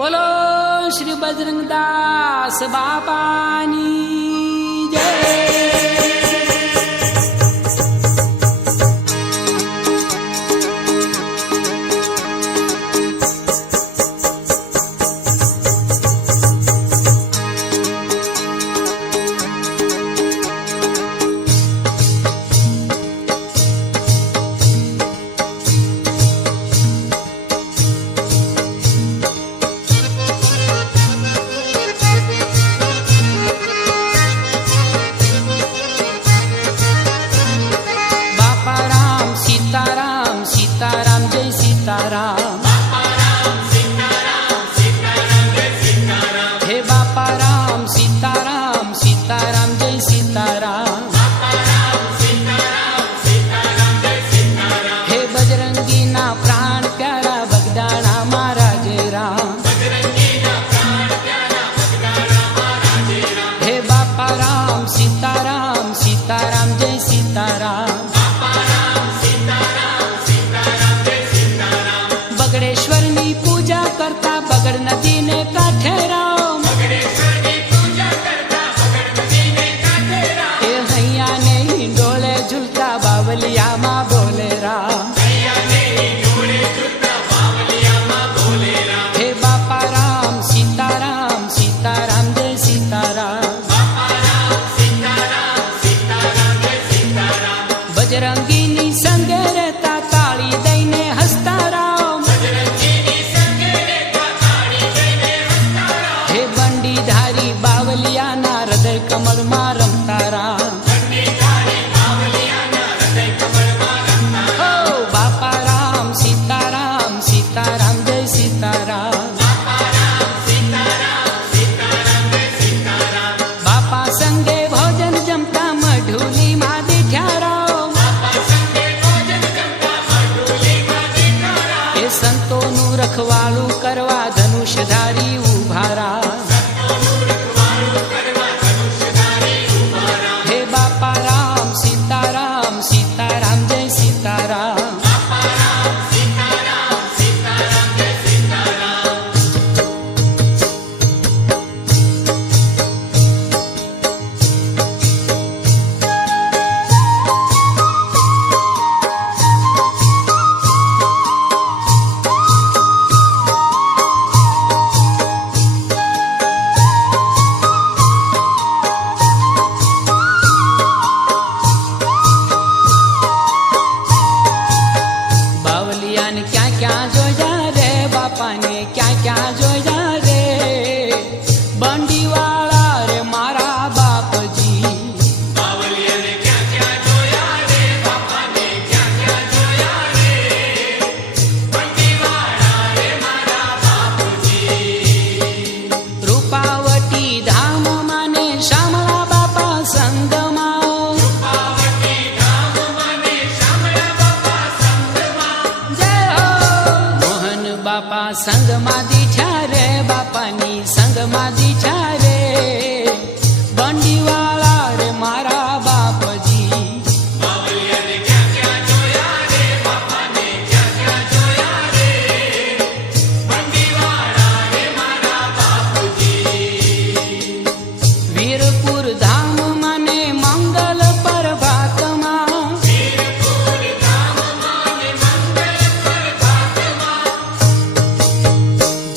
बोलो श्री बजरंगदास बापानी जय।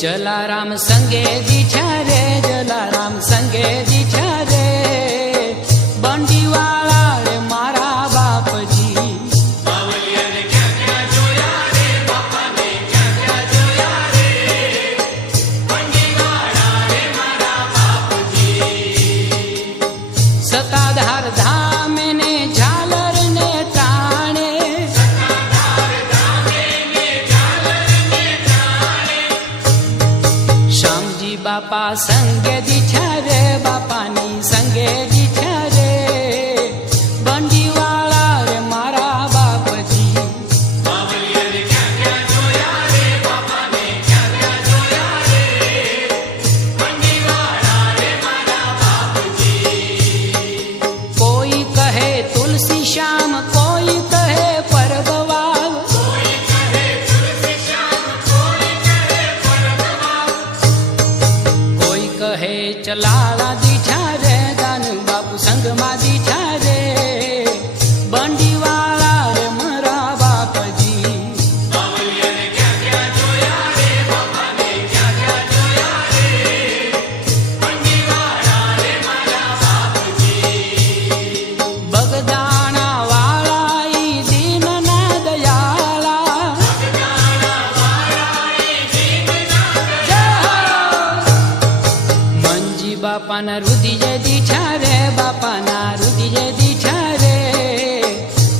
जलाराम संगे दीठा रे, जलाराम संगे दीठा रे, बंडीवाला रे मारा बापजी। बावलिया ने क्या क्या जोया रे, बापा ने क्या क्या जोया रे, बंडीवाला रे मारा बापजी। सताधार धाम ने झालर ने ताणे, सताधार धाम ने झालर ने ताणे, श्यामजी बापा संगे दीठा रे, बापानी संगे दीठा रे, बंडीवाला रे मारा बापजी। बावलिया ने क्या क्या जोया रे, बापा ने क्या क्या जोया रे, बंडीवाला रे मारा बापजी। कोई कहे तुलसी श्याम, कोई कहे परबवाव, कोई कहे तुलसी श्याम, कोई कहे परबवाव, બાપાના રુધિજે દીઠા રે બાપાના રુધિજે દીઠા રે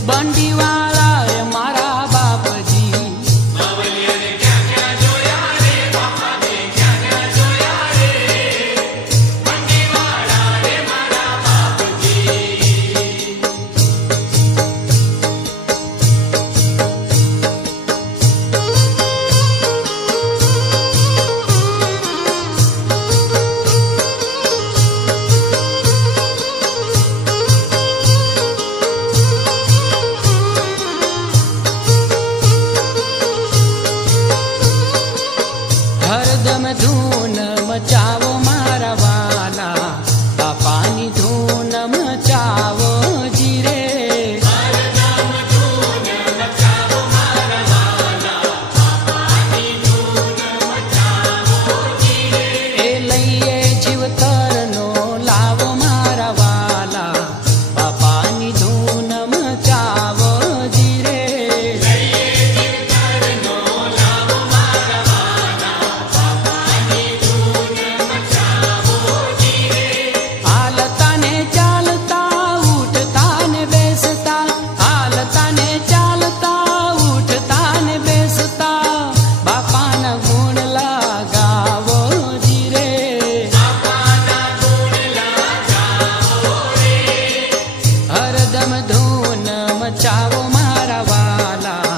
બંડીવાળા રે મારા બાપજી બાવલિયાને ક્યાં ક્યાં જોયા રે બાપાને ક્યાં ક્યાં જોયા રે બંડીવાળા રે મારા બાપજી હરદમ ધૂન મચાવો મારા વાલા બાપાની ધૂન મચાવો જીરે હરદમ ધૂન મચાવો મારા વાલા બાપાની ધૂન મચાવો જીરે એ લઈએ જીવતરનો લાવો મારા વાલા બાપાની ધૂન મચાવો જીરે લઈએ જીવતરનો લાવો મારા વાલા બાપાની ધૂન મચાવો જીરે હાલતા ને ચાલતા ઉઠતા ને બેસતા હાલતા ને ચાલતા ઉઠતા ને બેસતા બાપાના ગુણ લગાવો જીરે બાપાના ગુણ લગાવો રે હરદમ ધૂન મચાવો મારા વાલા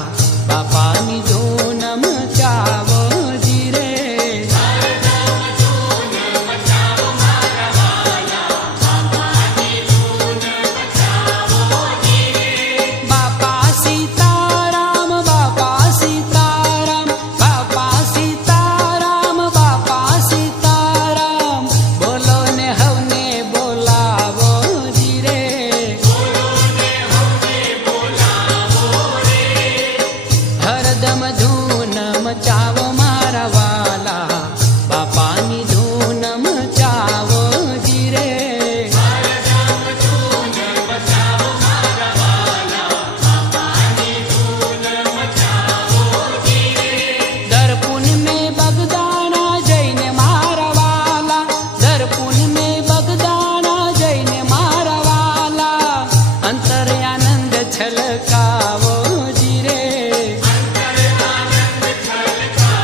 બાપાની ધૂન મચાવો જીરે હરદમ ધૂન મચાવો મારા વાલા બાપાની ધૂન મચાવો જીરે બાપા સીતારામ બાપા સીતારામ બાપા સીતારામ બાપા સીતારામ બોલો ને હવને બોલાવો જીરે બોલોને હવને બોલાવો રે હરદમ ધૂન મચાવો મારા વાલા બાપાની ધૂન મચાવો જીરે હરદમ ધૂન મચાવો મારા વાલા બાપાની ધૂન મચાવો જીરે દર્પુન મેં બગદાણા જઈને મારા વાલા દર્પુન મેં બગદાણા જઈને મારા વાલા અંતર્યાનંદ છલકાવો જીરે અંતર આનંદ છલકાવો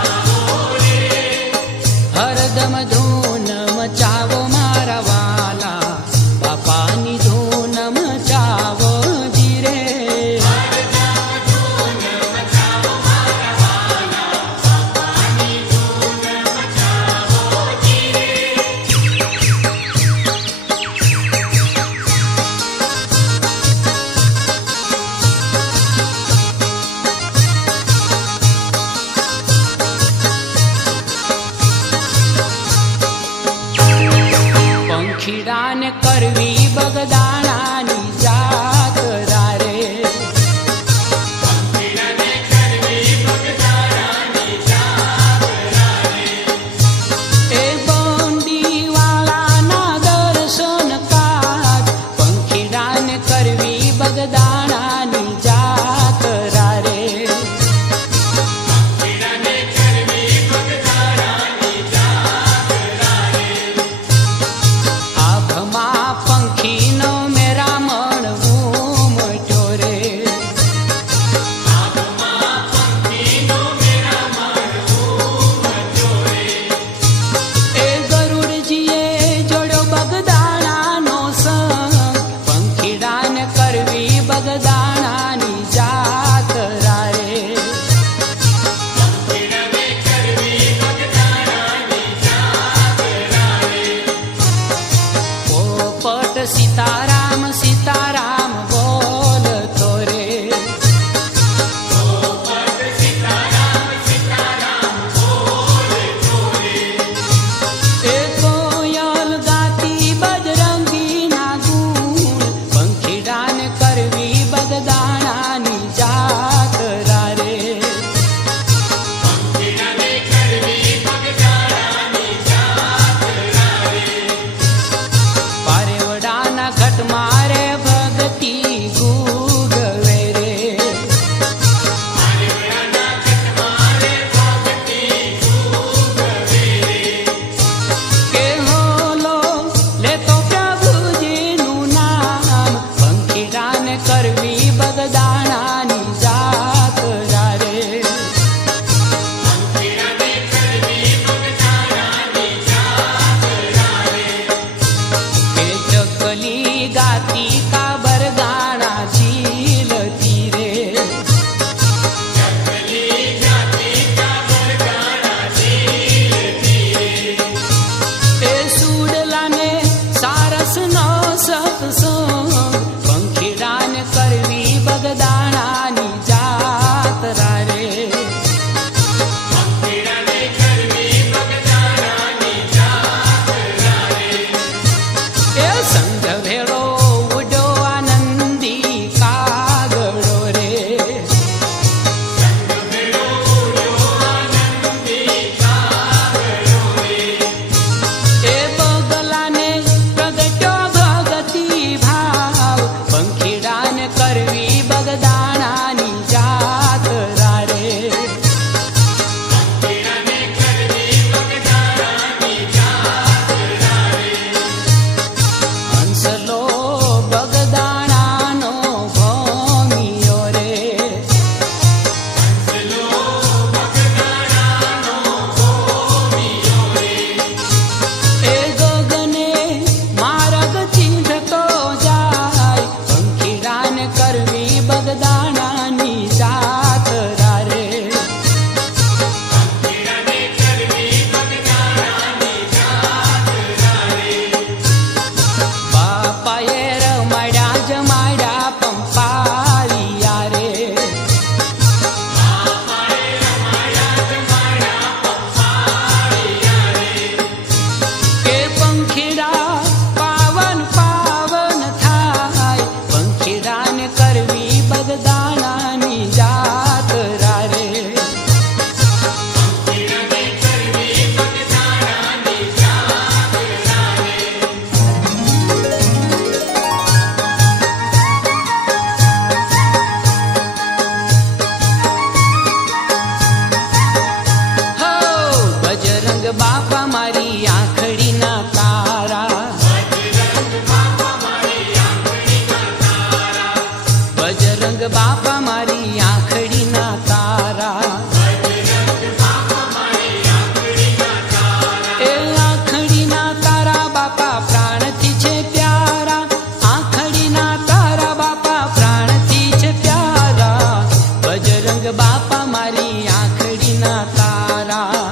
બાપા મારી આંખડીના તારા.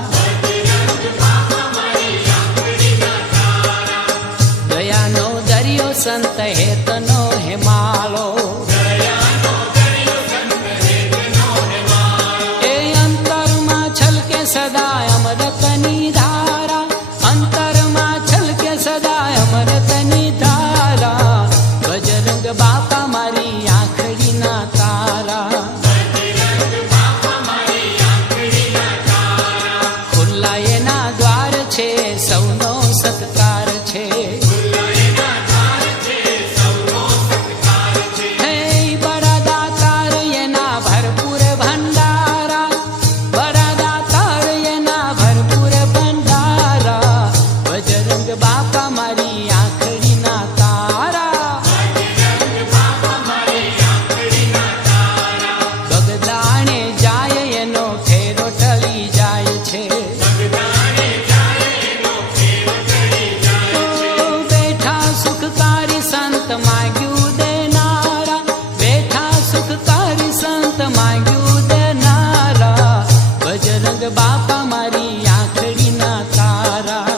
દયાનો દરિયો સંત હેતનો હેમાળો. એ અંતરમાં છલકે સદા અમૃતની ધારા. અંતરમાં છલકે સદા અમૃતની ધારા. બજરંગ બાપા મારી આંખડીના તારા. ખુલ્લા એના દ્વાર છે, સૌનો સત્કાર છે. હે બરાદાતાર એના ભરપૂર ભંડારા. બરાદાતાર એના ભરપૂર ભંડારા. બજરંગ બાપા મારી આંખડીના તારા. બગદાણે જાય એનો ફેરો ટળી જાય છે. બેઠા સુખકારી સંત માગ્યું દેનારા. બેઠા સુખકારી સંત માગ્યું દેનારા. બજરંગ બાપા મારી આંખડીના તારા.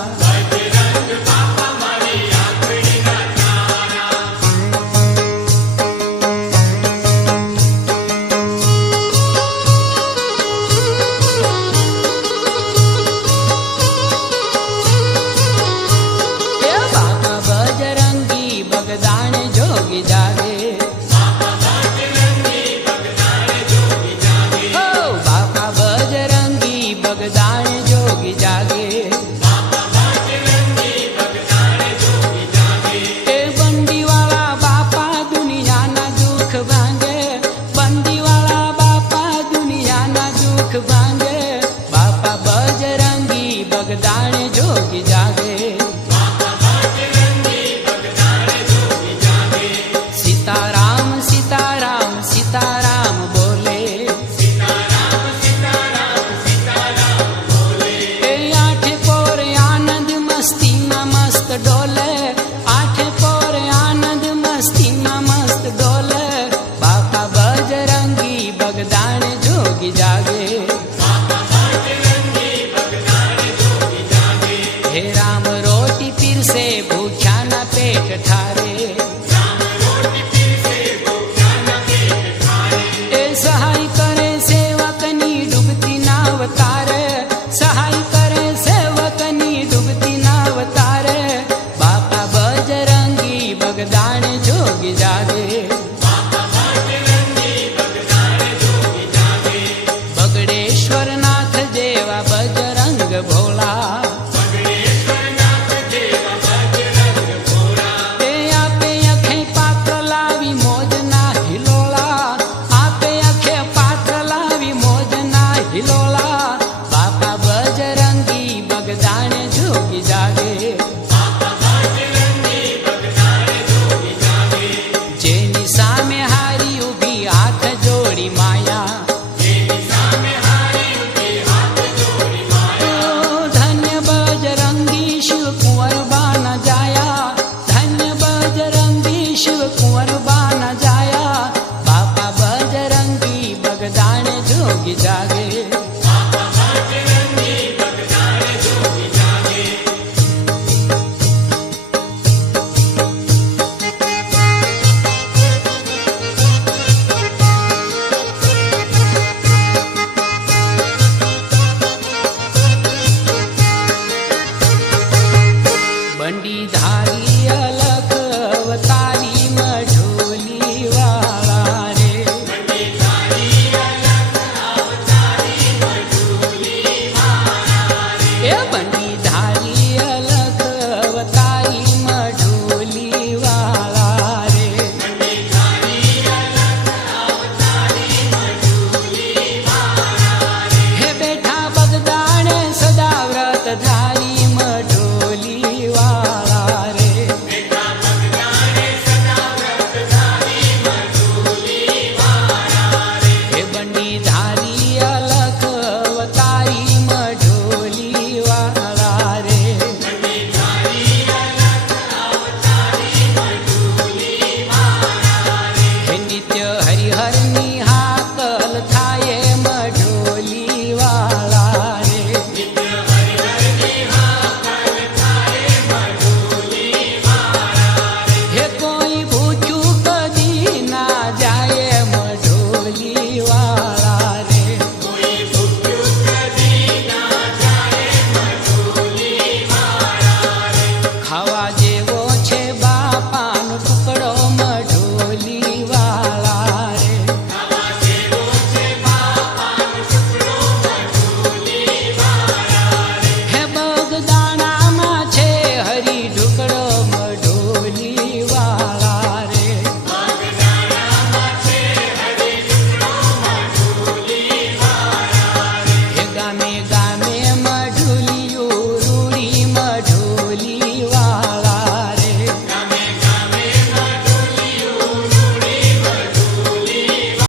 એ બાપા બજરંગી બગદાણ જોગી જાગે. ઓ બાપા બજરંગી બગદાણ જોગી જાગે. એ બંડીવાળા બાપા દુનિયાના દુઃખ ભાંગે. બંડીવાળા બાપા દુનિયાના દુઃખ ભાંગે. બાપા બજરંગી બગદાણ જોગી જાગે. સીતારામ સીતારામ સીતારામ બોલે. એ આઠે પોરે આનંદ મસ્તીમાં મસ્ત ડોલે. આઠે પોરે આનંદ મસ્તીમાં મસ્ત ડોલે. બાપા બજરંગી બગદાણ જોગી જાગે. હે રામ રોટી પીરસે ભૂખ્યાના પેટ ઠારે. એ સહાય કરે સેવકની ડૂબતી નાવ તારે. સહાય કરે સેવકની ડૂબતી નાવ તારે. બાપા બજરંગી બગદાણ જોગી જાગે. બગડેશ્વર નાથ જેવા બજરંગ ભોલા. એ આપે અખે પાત્ર લાવી મોજના હિલોળા. આપે અખે પાત્ર લાવી મોજના હિલોળા. બાપા બજરંગી બગદાણ જોગી જાગે. જેની સામે હારી ઊભી હાથ જોડી માયા. ધન્ય બજરંગી શિવ કુંવર બાન જાયા. ધન્ય બજરંગી શિવ કુંવર બાન જાયા. બાપા બજરંગી બગદાણ જોગી જાગે.